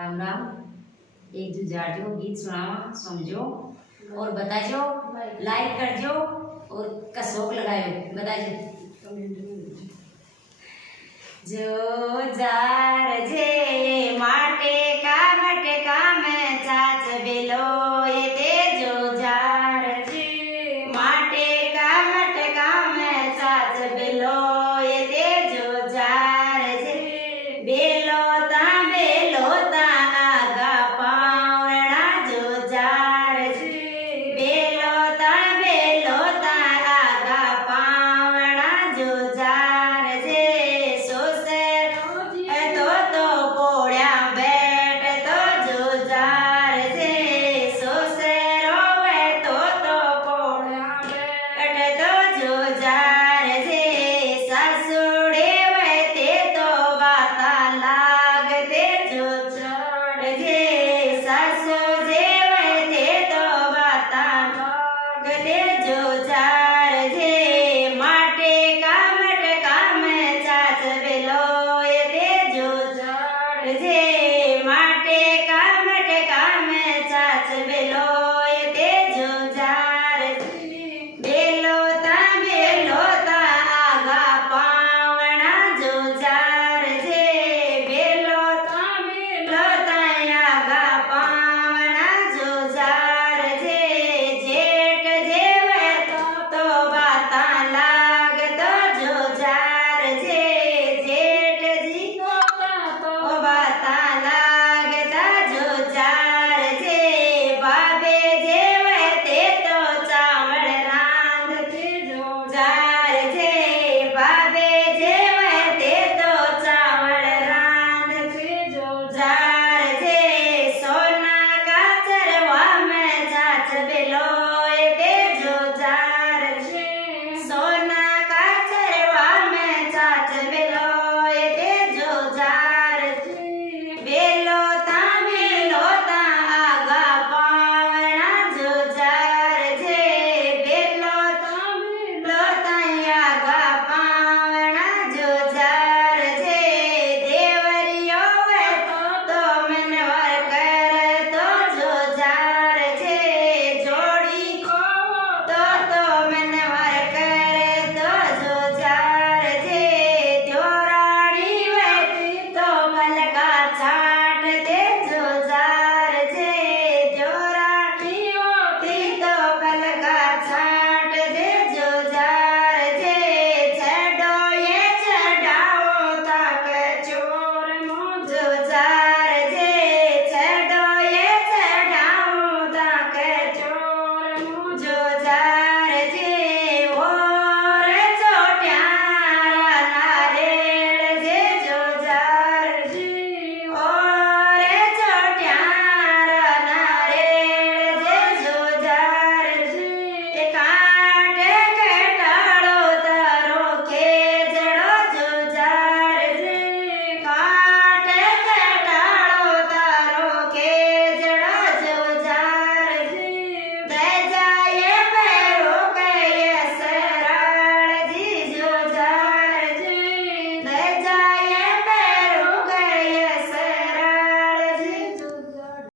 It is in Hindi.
राम राम। एक जुझाड़ो गीत सुनावा समझो और बताजो, लाइक करजो और कसोक लगायो बताजो। जो जार जे माटे का में चाच बेलो ये ते जो जार जे माटे का में चाच बेलो ये ते जो जार जे बेलो ता आगा पावना जो जार जे बेलो ता आगा पावना जो जार जे माटे का मटका में चाच बेलो